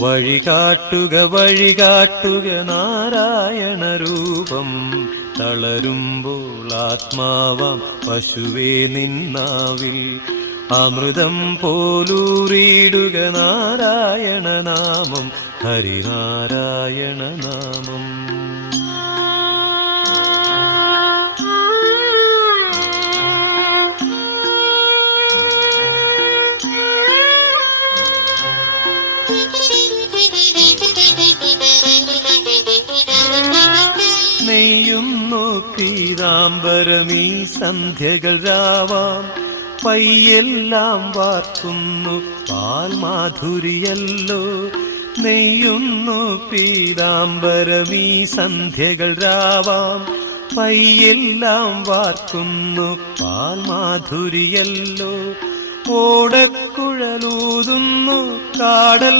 വഴികാട്ടുക വഴികാട്ടുക നാരായണ രൂപം. തളരുമ്പോൾ ആത്മാവാം പശുവേ നിന്നാവിൽ അമൃതം പോലൂറിയിടുക നാരായണ നാമം, ഹരിനാരായണ നാമം. നെയ്യുന്നു പീതാംബരമീ സന്ധ്യകൾ രാവാം, പയ്യെല്ലാം വാർക്കുന്നു പാൽമാധുരിയല്ലോ. നെയ്യുന്നു പീതാംബരമീ സന്ധ്യകൾ രാവാം, പയ്യെല്ലാം വാർക്കുന്നു പാൽമാധുരിയല്ലോ. ഓടക്കുഴലൂതുന്നു കാടൽ